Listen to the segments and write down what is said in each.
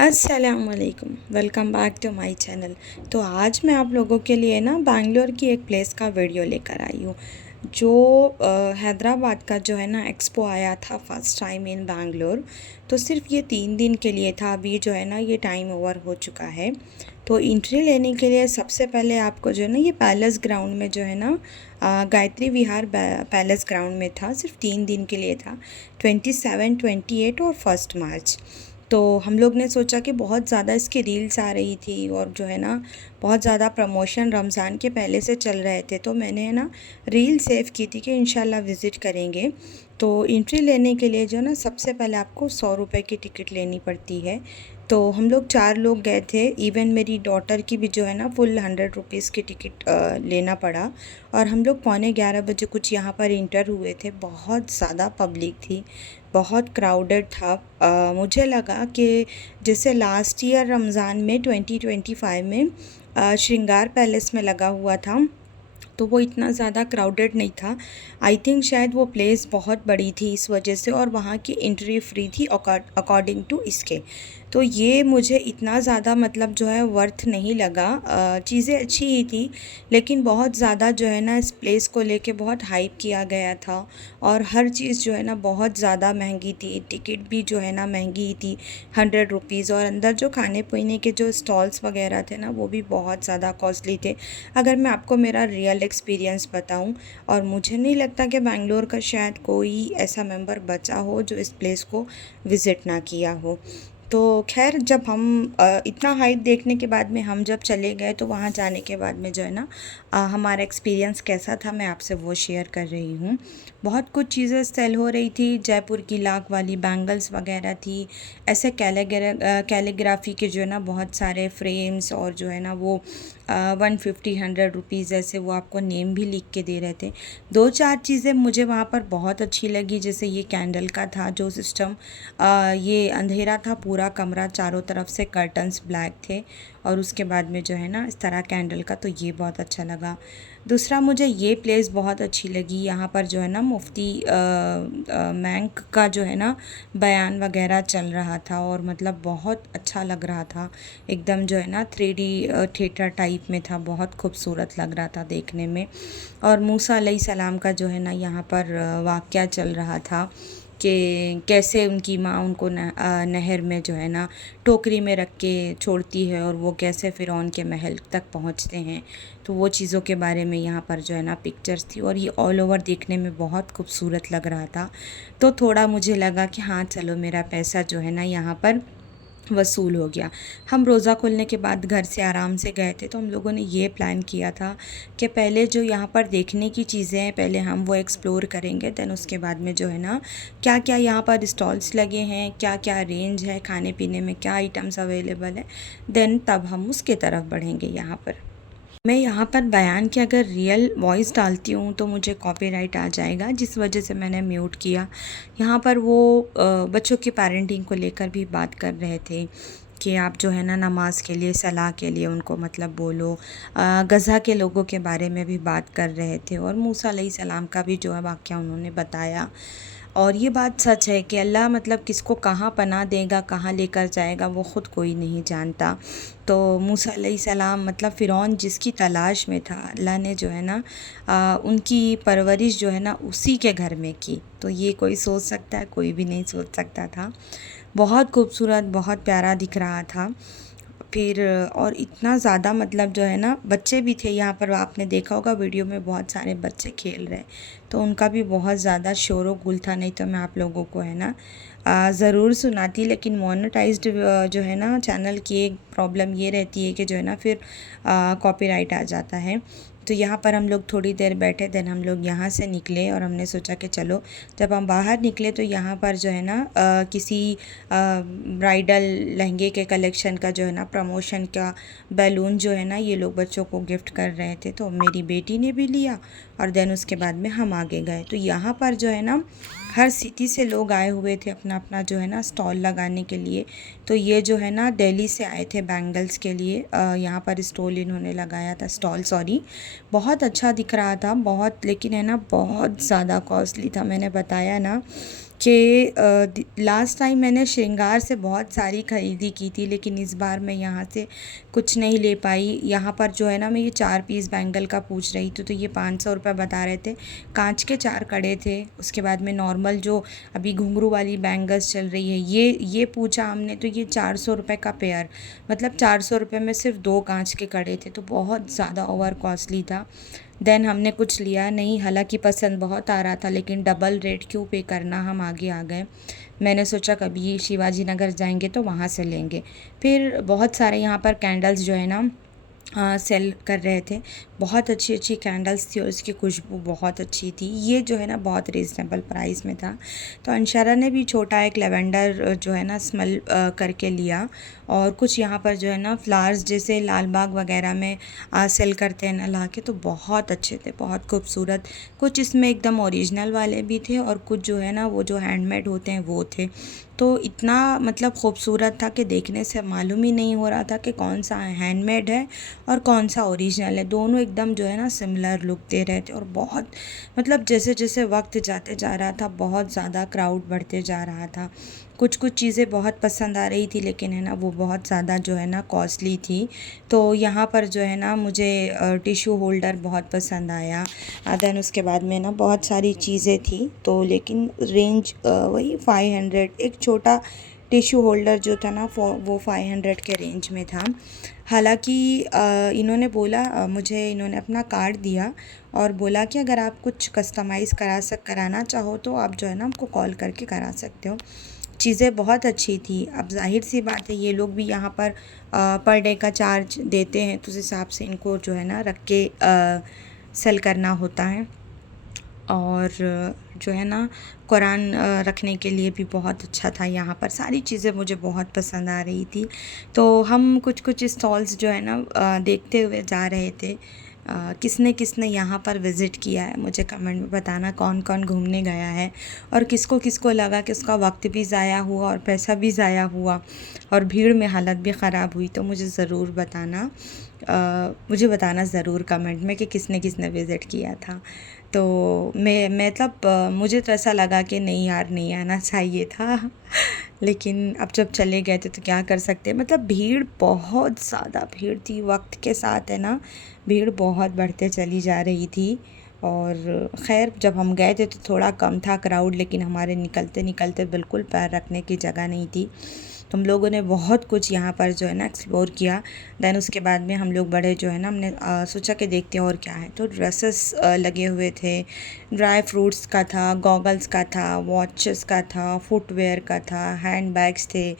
अस्सलामुअलैकुम, welcome back to my channel. तो आज मैं आप लोगों के लिए ना बैंगलोर की एक प्लेस का वीडियो लेकर आई हूँ जो हैदराबाद का जो है ना एक्सपो आया था फर्स्ट टाइम इन बैंगलोर। तो सिर्फ ये 3 दिन के लिए था, अभी जो है ना ये टाइम ओवर हो चुका है। तो एंट्री लेने के लिए सबसे पहले आपको जो है ना ये पैलेस ग्राउंड में जो है ना गायत्री विहार पैलेस ग्राउंड में था, सिर्फ 3 दिन के लिए था, 27, 28 और 1 मार्च। तो हम लोग ने सोचा कि बहुत ज़्यादा इसकी रील्स आ रही थी और जो है ना बहुत ज़्यादा प्रमोशन रमज़ान के पहले से चल रहे थे, तो मैंने है ना रील सेव की थी कि इंशाल्लाह विज़िट करेंगे। तो एंट्री लेने के लिए जो है ना सबसे पहले आपको 100 रुपये की टिकट लेनी पड़ती है। तो हम लोग 4 लोग गए थे, इवन मेरी डॉटर की भी जो है ना फुल 100 रुपीज़ की टिकट लेना पड़ा। और हम लोग 11:15 बजे कुछ यहाँ पर इंटर हुए थे। बहुत ज़्यादा पब्लिक थी, बहुत क्राउडेड था। मुझे लगा कि जैसे लास्ट ईयर रमज़ान में 2025 में श्रृंगार पैलेस में लगा हुआ था, तो वो इतना ज़्यादा क्राउडेड नहीं था। आई थिंक शायद वो प्लेस बहुत बड़ी थी इस वजह से, और वहाँ की एंट्री फ्री थी अकॉर्डिंग टू इसके। तो ये मुझे इतना ज़्यादा मतलब जो है वर्थ नहीं लगा। चीज़ें अच्छी ही थी, लेकिन बहुत ज़्यादा जो है ना इस प्लेस को लेके बहुत हाइप किया गया था, और हर चीज़ जो है ना बहुत ज़्यादा महंगी थी। टिकट भी जो है ना महंगी ही थी, 100 रुपीज़। और अंदर जो खाने पीने के जो स्टॉल्स वगैरह थे ना वो भी बहुत ज़्यादा कॉस्टली थे। अगर मैं आपको मेरा रियल एक्सपीरियंस बताऊं, और मुझे नहीं लगता कि बेंगलोर का शायद कोई ऐसा मेंबर बचा हो जो इस प्लेस को विज़िट ना किया हो। तो खैर, जब हम इतना हाइप देखने के बाद में हम जब चले गए, तो वहाँ जाने के बाद में जो है ना हमारा एक्सपीरियंस कैसा था मैं आपसे वो शेयर कर रही हूँ। बहुत कुछ चीज़ें सेल हो रही थी, जयपुर की लाख वाली बैंगल्स वगैरह थी। ऐसे कैलीग्राफी के जो है ना बहुत सारे फ्रेम्स, और जो है ना वो 150 100 रुपीज़ ऐसे वो आपको नेम भी लिख के दे रहे थे। 2-4 चीज़ें मुझे वहाँ पर बहुत अच्छी लगी, जैसे ये कैंडल का था जो सिस्टम। ये अंधेरा था पूरा कमरा, चारों तरफ से कर्टन्स ब्लैक थे, और उसके बाद में जो है ना इस तरह कैंडल का, तो ये बहुत अच्छा लगा। दूसरा, मुझे ये प्लेस बहुत अच्छी लगी। यहाँ पर जो है ना मुफ्ती मैंक का जो है ना बयान वगैरह चल रहा था, और मतलब बहुत अच्छा लग रहा था। एकदम जो है ना 3D थिएटर टाइप में था, बहुत खूबसूरत लग रहा था देखने में। और मूसा अलैहिस्सलाम का जो है ना यहाँ पर वाक़या चल रहा था कि कैसे उनकी माँ उनको नहर में जो है ना टोकरी में रख के छोड़ती है, और वो कैसे फ़िरौन के महल तक पहुँचते हैं। तो वो चीज़ों के बारे में यहाँ पर जो है ना पिक्चर्स थी, और ये ऑल ओवर देखने में बहुत खूबसूरत लग रहा था। तो थोड़ा मुझे लगा कि हाँ चलो, मेरा पैसा जो है ना यहाँ पर वसूल हो गया। हम रोज़ा खुलने के बाद घर से आराम से गए थे, तो हम लोगों ने ये प्लान किया था कि पहले जो यहाँ पर देखने की चीज़ें हैं पहले हम वो एक्सप्लोर करेंगे, देन उसके बाद में जो है ना क्या क्या यहाँ पर स्टॉल्स लगे हैं, क्या क्या रेंज है, खाने पीने में क्या आइटम्स अवेलेबल है, देन तब हम उसके तरफ बढ़ेंगे। यहाँ पर मैं यहाँ पर बयान की अगर रियल वॉइस डालती हूँ तो मुझे कॉपीराइट आ जाएगा, जिस वजह से मैंने म्यूट किया। यहाँ पर वो बच्चों की पेरेंटिंग को लेकर भी बात कर रहे थे कि आप जो है ना नमाज के लिए, सलाह के लिए उनको मतलब बोलो। गज़ा के लोगों के बारे में भी बात कर रहे थे, और मूसा अलैहिस्सलाम का भी जो है वाक़या उन्होंने बताया। और ये बात सच है कि अल्लाह मतलब किसको कहाँ पनाह देगा, कहाँ लेकर जाएगा, वो ख़ुद कोई नहीं जानता। तो मूसा अलैहिस्सलाम मतलब फ़िरौन जिसकी तलाश में था, अल्लाह ने जो है ना उनकी परवरिश जो है ना उसी के घर में की। तो ये कोई सोच सकता है? कोई भी नहीं सोच सकता था। बहुत खूबसूरत, बहुत प्यारा दिख रहा था। फिर और इतना ज़्यादा मतलब जो है ना बच्चे भी थे यहाँ पर, आपने देखा होगा वीडियो में बहुत सारे बच्चे खेल रहे, तो उनका भी बहुत ज़्यादा शोर व गुल था। नहीं तो मैं आप लोगों को है ना ज़रूर सुनाती, लेकिन मोनेटाइज्ड जो है ना चैनल की एक प्रॉब्लम ये रहती है कि जो है ना फिर कॉपीराइट आ जाता है। तो यहाँ पर हम लोग थोड़ी देर बैठे, देन हम लोग यहाँ से निकले, और हमने सोचा कि चलो, जब हम बाहर निकले तो यहाँ पर जो है ना किसी ब्राइडल लहंगे के कलेक्शन का जो है ना प्रमोशन का बैलून जो है ना ये लोग बच्चों को गिफ्ट कर रहे थे। तो मेरी बेटी ने भी लिया, और देन उसके बाद में हम आगे गए। तो यहाँ पर जो है ना हर सिटी से लोग आए हुए थे अपना अपना जो है ना स्टॉल लगाने के लिए। तो ये जो है ना दिल्ली से आए थे बैंगल्स के लिए, यहाँ पर स्टॉल इन्होंने लगाया था, स्टॉल सॉरी। बहुत अच्छा दिख रहा था बहुत, लेकिन है ना बहुत ज़्यादा कॉस्टली था। मैंने बताया ना कि लास्ट टाइम मैंने श्रृंगार से बहुत सारी ख़रीदी की थी, लेकिन इस बार मैं यहाँ से कुछ नहीं ले पाई। यहाँ पर जो है ना, मैं ये 4 पीस बैंगल का पूछ रही थी, तो ये 500 रुपये बता रहे थे। कांच के 4 कड़े थे। उसके बाद में नॉर्मल जो अभी घुंघरू वाली बैंगल्स चल रही है, ये पूछा हमने, तो ये 400 रुपये का पेयर, मतलब 400 रुपये में सिर्फ 2 कांच के कड़े थे, तो बहुत ज़्यादा ओवर कॉस्टली था। देन हमने कुछ लिया नहीं, हालांकि पसंद बहुत आ रहा था, लेकिन डबल रेट क्यों पे करना, हम आगे आ गए। मैंने सोचा कभी शिवाजी नगर जाएंगे तो वहाँ से लेंगे। फिर बहुत सारे यहाँ पर कैंडल्स जो है ना सेल कर रहे थे। बहुत अच्छी अच्छी कैंडल्स थी और उसकी खुशबू बहुत अच्छी थी। ये जो है ना बहुत रीज़नेबल प्राइस में था। तो अंशारा ने भी छोटा एक लेवेंडर जो है ना स्मेल करके लिया। और कुछ यहाँ पर जो है ना फ्लावर्स जैसे लाल बाग वगैरह में सेल करते हैं ना ला के, तो बहुत अच्छे थे, बहुत खूबसूरत। कुछ इसमें एकदम ओरिजिनल वाले भी थे और कुछ जो है ना वो जो हैंडमेड होते हैं वो थे। तो इतना मतलब खूबसूरत था कि देखने से मालूम ही नहीं हो रहा था कि कौन सा हैंडमेड है और कौन सा ओरिजिनल है। दोनों एकदम जो है ना सिमिलर लुक दे रहे थे। और बहुत मतलब जैसे जैसे वक्त जाते जा रहा था, बहुत ज़्यादा क्राउड बढ़ते जा रहा था। कुछ कुछ चीज़ें बहुत पसंद आ रही थी, लेकिन है ना वो बहुत ज़्यादा जो है ना कॉस्टली थी। तो यहाँ पर जो है ना मुझे टिश्यू होल्डर बहुत पसंद आया। देन उसके बाद में ना बहुत सारी चीज़ें थी, तो लेकिन रेंज वही 500, एक छोटा टिश्यू होल्डर जो था ना वो 500 के रेंज में था। हालांकि इन्होंने बोला मुझे इन्होंने अपना कार्ड दिया और बोला कि अगर आप कुछ कस्टमाइज़ कराना चाहो तो आप जो है ना हमको कॉल करके करा सकते हो। चीज़ें बहुत अच्छी थी। अब ज़ाहिर सी बात है ये लोग भी यहाँ पर पर डे का चार्ज देते हैं, तो उस हिसाब से इनको जो है ना रख के सेल करना होता है। और जो है ना कुरान रखने के लिए भी बहुत अच्छा था। यहाँ पर सारी चीज़ें मुझे बहुत पसंद आ रही थी। तो हम कुछ कुछ स्टॉल्स जो है ना देखते हुए जा रहे थे। किसने किसने यहाँ पर विज़िट किया है मुझे कमेंट में बताना, कौन कौन घूमने गया है और किसको किसको लगा कि उसका वक्त भी ज़ाया हुआ और पैसा भी ज़ाया हुआ और भीड़ में हालत भी ख़राब हुई। तो मुझे ज़रूर बताना, मुझे बताना ज़रूर कमेंट में कि किसने किसने विज़िट किया था। तो मैं मतलब मुझे तो ऐसा लगा कि नहीं यार, नहीं आना चाहिए था। लेकिन अब जब चले गए थे तो क्या कर सकते हैं। मतलब भीड़, बहुत ज़्यादा भीड़ थी। वक्त के साथ है ना भीड़ बहुत बढ़ते चली जा रही थी। और ख़ैर जब हम गए थे तो थोड़ा कम था क्राउड, लेकिन हमारे निकलते निकलते बिल्कुल पैर रखने की जगह नहीं थी। तो हम लोगों ने बहुत कुछ यहाँ पर जो है ना एक्सप्लोर किया। देन उसके बाद में हम लोग बड़े जो है ना हमने सोचा कि देखते हैं और क्या है। तो ड्रेसेस लगे हुए थे, ड्राई फ्रूट्स का था, गॉगल्स का था, वॉचेस का था, फुटवेयर का था, हैंड बैग्स थे,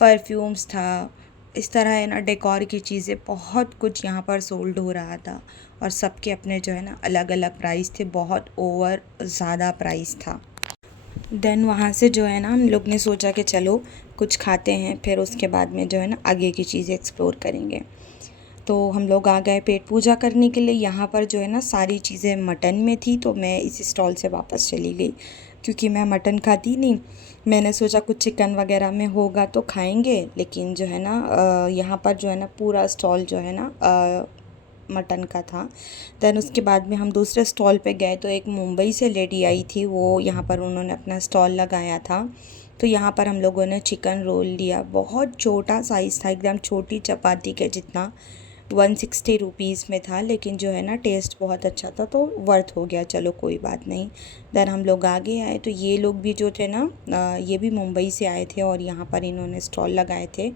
परफ्यूम्स था। इस तरह है ना डेकोर की चीज़ें, बहुत कुछ यहाँ पर सोल्ड हो रहा था। और सबके अपने जो है ना अलग अलग प्राइस थे, बहुत ओवर ज़्यादा प्राइस था। देन वहाँ से जो है ना हम लोग ने सोचा कि चलो कुछ खाते हैं, फिर उसके बाद में जो है ना आगे की चीज़ें एक्सप्लोर करेंगे। तो हम लोग आ गए पेट पूजा करने के लिए। यहाँ पर जो है ना सारी चीज़ें मटन में थी, तो मैं इस स्टॉल से वापस चली गई क्योंकि मैं मटन खाती नहीं। मैंने सोचा कुछ चिकन वगैरह में होगा तो खाएंगे, लेकिन जो है ना यहाँ पर जो है ना पूरा स्टॉल जो है ना मटन का था। देन उसके बाद में हम दूसरे स्टॉल पे गए, तो एक मुंबई से लेडी आई थी, वो यहाँ पर उन्होंने अपना स्टॉल लगाया था। तो यहाँ पर हम लोगों ने चिकन रोल लिया। बहुत छोटा साइज़ था, एकदम छोटी चपाती के जितना, 160 रुपीज़ में था, लेकिन जो है ना टेस्ट बहुत अच्छा था, तो वर्थ हो गया, चलो कोई बात नहीं। देन हम लोग आगे आए, तो ये लोग भी जो थे ना ये भी मुंबई से आए थे और यहाँ पर इन्होंने स्टॉल लगाए थे।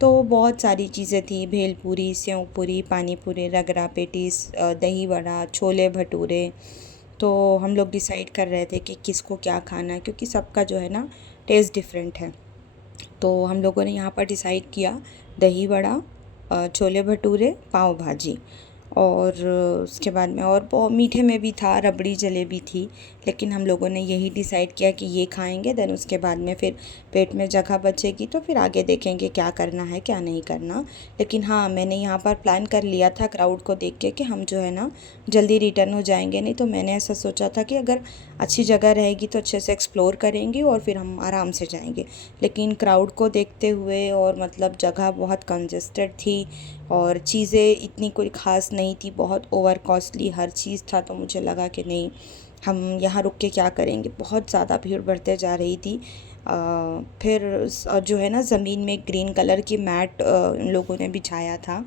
तो बहुत सारी चीज़ें थी, भेलपूरी, सेव पूरी, पानी पूरी, रगड़ा पेटीज, दही वड़ा, छोले भटूरे। तो हम लोग डिसाइड कर रहे थे कि किसको क्या खाना है, क्योंकि सबका जो है ना टेस्ट डिफरेंट है। तो हम लोगों ने यहाँ पर डिसाइड किया दही वड़ा, छोले भटूरे, पाव भाजी। और उसके बाद में और मीठे में भी था, रबड़ी जलेबी थी, लेकिन हम लोगों ने यही डिसाइड किया कि ये खाएंगे। देन उसके बाद में फिर पेट में जगह बचेगी तो फिर आगे देखेंगे क्या करना है क्या नहीं करना। लेकिन हाँ, मैंने यहाँ पर प्लान कर लिया था क्राउड को देख के कि हम जो है ना जल्दी रिटर्न हो जाएंगे। नहीं तो मैंने ऐसा सोचा था कि अगर अच्छी जगह रहेगी तो अच्छे से एक्सप्लोर करेंगे और फिर हम आराम से जाएंगे। लेकिन क्राउड को देखते हुए और मतलब जगह बहुत कंजस्टेड थी और चीज़ें इतनी कोई ख़ास नहीं थी, बहुत ओवर कॉस्टली हर चीज़ था, तो मुझे लगा कि नहीं, हम यहाँ रुक के क्या करेंगे। बहुत ज़्यादा भीड़ बढ़ते जा रही थी। फिर जो है ना ज़मीन में ग्रीन कलर की मैट इन लोगों ने बिछाया था,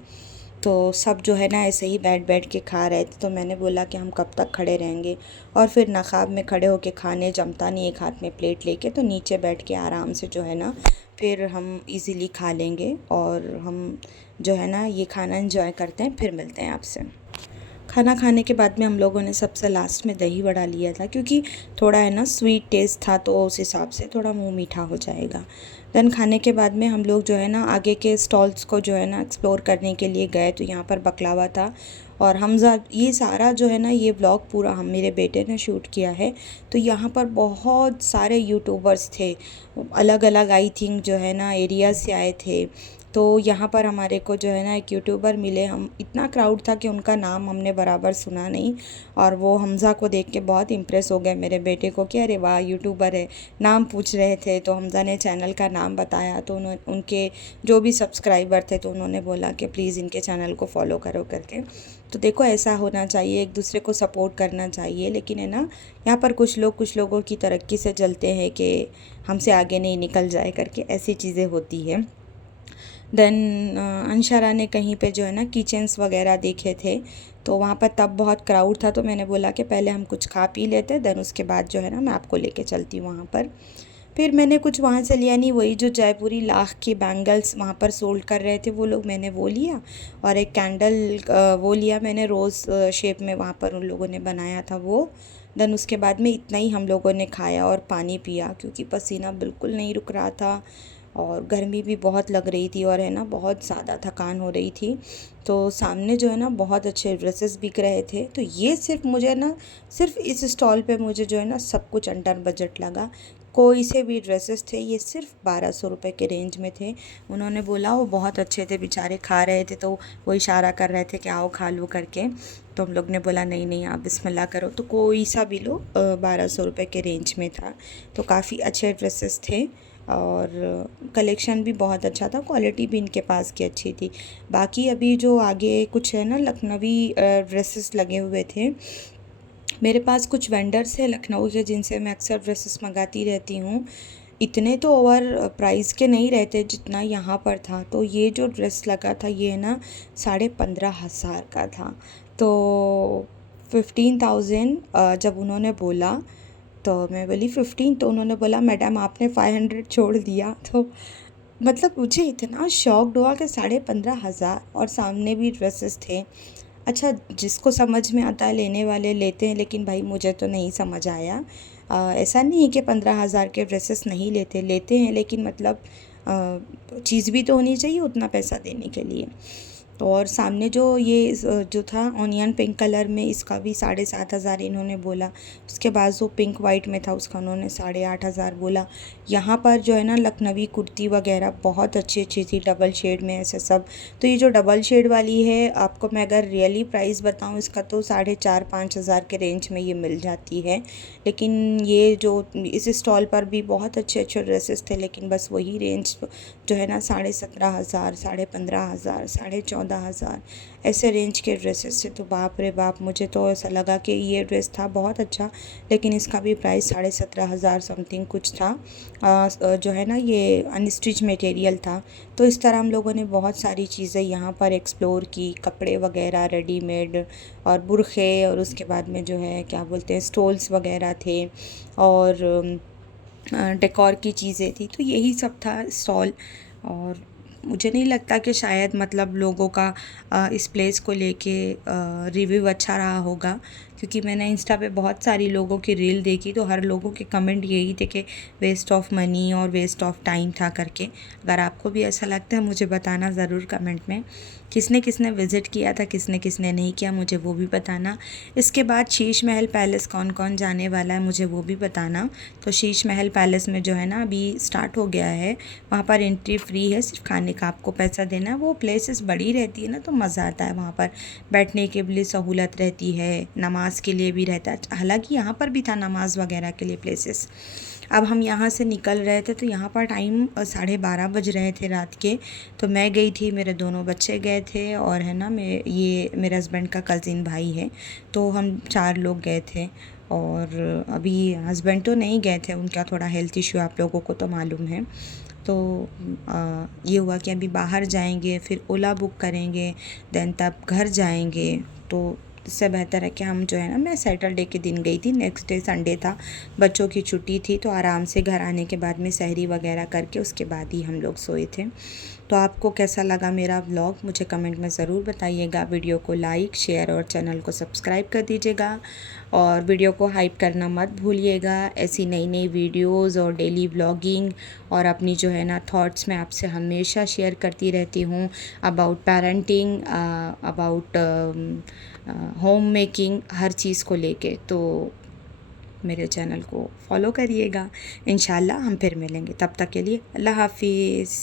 तो सब जो है ना ऐसे ही बैठ बैठ के खा रहे थे। तो मैंने बोला कि हम कब तक खड़े रहेंगे, और फिर नकाब में खड़े होके खाने जमता नहीं, एक हाथ में प्लेट लेके, तो नीचे बैठ के आराम से जो है ना फिर हम इजीली खा लेंगे। और हम जो है ना ये खाना एंजॉय करते हैं। फिर मिलते हैं आपसे। खाना खाने के बाद में हम लोगों ने सबसे लास्ट में दही वड़ा लिया था, क्योंकि थोड़ा है ना स्वीट टेस्ट था, तो उस हिसाब से थोड़ा मुंह मीठा हो जाएगा। देन खाने के बाद में हम लोग जो है ना आगे के स्टॉल्स को जो है ना एक्सप्लोर करने के लिए गए। तो यहाँ पर बकलावा था और हमज़ा, ये सारा जो है ना ये व्लॉग पूरा हम मेरे बेटे ने शूट किया है। तो यहाँ पर बहुत सारे यूट्यूबर्स थे, अलग अलग आई थिंक जो है ना एरिया से आए थे। तो यहाँ पर हमारे को जो है ना एक यूट्यूबर मिले। हम इतना क्राउड था कि उनका नाम हमने बराबर सुना नहीं, और वो हमज़ा को देख के बहुत इम्प्रेस हो गए मेरे बेटे को कि अरे वाह यूट्यूबर है। नाम पूछ रहे थे तो हमज़ा ने चैनल का नाम बताया, तो उनके जो भी सब्सक्राइबर थे तो उन्होंने बोला कि प्लीज़ इनके चैनल को फॉलो करो करके। तो देखो ऐसा होना चाहिए, एक दूसरे को सपोर्ट करना चाहिए। लेकिन है ना यहाँ पर कुछ लोगों की तरक्की से चलते हैं कि हमसे आगे नहीं निकल जाए करके, ऐसी चीज़ें होती हैं। देन अंशरा ने कहीं पे जो है ना किचन्स वगैरह देखे थे, तो वहाँ पर तब बहुत क्राउड था। तो मैंने बोला कि पहले हम कुछ खा पी लेते, देन उसके बाद जो है ना मैं आपको लेके चलती हूँ वहाँ पर। फिर मैंने कुछ वहाँ से लिया नहीं, वही जो जयपुरी लाख की बैंगल्स वहाँ पर सोल्ड कर रहे थे वो लोग, मैंने वो लिया। और एक कैंडल वो लिया मैंने, रोज़ शेप में वहाँ पर उन लोगों ने बनाया था वो। देन उसके बाद में इतना ही हम लोगों ने खाया और पानी पिया, क्योंकि पसीना बिल्कुल नहीं रुक रहा था और गर्मी भी बहुत लग रही थी, और है ना बहुत ज़्यादा थकान हो रही थी। तो सामने जो है ना बहुत अच्छे ड्रेसेस बिक रहे थे। तो ये सिर्फ मुझे ना, सिर्फ इस स्टॉल पे मुझे जो है ना सब कुछ अंडर बजट लगा। कोई से भी ड्रेसेस थे, ये सिर्फ 1200 रुपये के रेंज में थे। उन्होंने बोला वो बहुत अच्छे थे, बेचारे खा रहे थे तो वो इशारा कर रहे थे कि आओ खा लो करके। तो हम लोग ने बोला नहीं नहीं आप बिस्मिल्लाह करो। तो कोई सा भी लो, 1200 रुपये के रेंज में था। तो काफ़ी अच्छे ड्रेसेस थे और कलेक्शन भी बहुत अच्छा था, क्वालिटी भी इनके पास की अच्छी थी। बाकी अभी जो आगे कुछ है ना लखनवी ड्रेसेस लगे हुए थे। मेरे पास कुछ वेंडर्स हैं लखनऊ के जिनसे मैं अक्सर ड्रेसेस मंगाती रहती हूँ। इतने तो ओवर प्राइस के नहीं रहते जितना यहाँ पर था। तो ये जो ड्रेस लगा था ये ना 15,500 का था। तो 15,000 जब उन्होंने बोला तो मैं बोली 15, तो उन्होंने बोला मैडम आपने 500 छोड़ दिया। तो मतलब मुझे इतना शॉक्ड हुआ कि 15,500 और सामने भी ड्रेसेस थे। अच्छा, जिसको समझ में आता है लेने वाले लेते हैं, लेकिन भाई मुझे तो नहीं समझ आया। ऐसा नहीं है कि 15,000 के ड्रेसेस नहीं लेते, लेते हैं, लेकिन मतलब चीज़ भी तो होनी चाहिए उतना पैसा देने के लिए। तो और सामने जो ये जो था ऑनियन पिंक कलर में, इसका भी 7,500 इन्होंने बोला। उसके बाद जो पिंक वाइट में था उसका उन्होंने 8,500 बोला। यहाँ पर जो है ना लखनवी कुर्ती वगैरह बहुत अच्छी अच्छी थी, डबल शेड में ऐसे सब। तो ये जो डबल शेड वाली है, आपको मैं अगर रियली प्राइस बताऊँ इसका, तो 4,500-5,000 के रेंज में ये मिल जाती है। लेकिन ये जो इस स्टॉल पर भी बहुत अच्छे अच्छे ड्रेसेस थे, लेकिन बस वही रेंज जो है ना 17,500, 15,500, 14,500 ऐसे रेंज के ड्रेसेस थे। तो बाप रे बाप, मुझे तो ऐसा लगा कि ये ड्रेस था बहुत अच्छा, लेकिन इसका भी प्राइस 17,500 समथिंग कुछ था। जो है ना ये अनस्टिच मटेरियल था। तो इस तरह हम लोगों ने बहुत सारी चीज़ें यहाँ पर एक्सप्लोर की, कपड़े वगैरह रेडीमेड और बुरखे, और उसके बाद में जो है क्या बोलते हैं स्टॉल्स वगैरह थे, और डेकोर की चीज़ें थी। तो यही सब था स्टॉल। और मुझे नहीं लगता कि शायद मतलब लोगों का इस प्लेस को लेके रिव्यू अच्छा रहा होगा, क्योंकि मैंने इंस्टा पे बहुत सारी लोगों की रील देखी, तो हर लोगों के कमेंट यही थे कि वेस्ट ऑफ मनी और वेस्ट ऑफ टाइम था करके। अगर आपको भी ऐसा लगता है मुझे बताना ज़रूर कमेंट में। किसने किसने विज़िट किया था, किसने किसने नहीं किया, मुझे वो भी बताना। इसके बाद शीश महल पैलेस कौन कौन जाने वाला है मुझे वो भी बताना। तो शीश महल पैलेस में जो है ना अभी स्टार्ट हो गया है, वहाँ पर एंट्री फ्री है, सिर्फ खाने का आपको पैसा देना है। वो प्लेसेस बड़ी रहती है ना, तो मज़ा आता है वहाँ पर बैठने के लिए, सहूलत रहती है, नमाज के लिए भी रहता है। हालांकि यहाँ पर भी था नमाज वगैरह के लिए प्लेसेस। अब हम यहाँ से निकल रहे थे, तो यहाँ पर टाइम 12:30 बज रहे थे रात के। तो मैं गई थी, मेरे दोनों बच्चे गए थे, और है ना ये मेरे हस्बैंड का कज़िन भाई है, तो हम 4 लोग गए थे। और अभी हस्बैंड तो नहीं गए थे, उनका थोड़ा हेल्थ इशू आप लोगों को तो मालूम है। तो ये हुआ कि अभी बाहर जाएंगे, फिर ओला बुक करेंगे, देन तब घर जाएंगे। तो इससे बेहतर है कि हम जो है ना, मैं सैटरडे के दिन गई थी, नेक्स्ट डे संडे था, बच्चों की छुट्टी थी, तो आराम से घर आने के बाद में सहरी वगैरह करके उसके बाद ही हम लोग सोए थे। तो आपको कैसा लगा मेरा व्लॉग मुझे कमेंट में ज़रूर बताइएगा। वीडियो को लाइक शेयर और चैनल को सब्सक्राइब कर दीजिएगा, और वीडियो को हाइप करना मत भूलिएगा। ऐसी नई नई वीडियोस और डेली व्लॉगिंग और अपनी जो है ना थॉट्स मैं आपसे हमेशा शेयर करती रहती हूँ, about parenting, about home making, हर चीज़ को लेके। तो मेरे चैनल को फॉलो करिएगा। इंशाल्लाह हम फिर मिलेंगे, तब तक के लिए अल्लाह हाफिज़।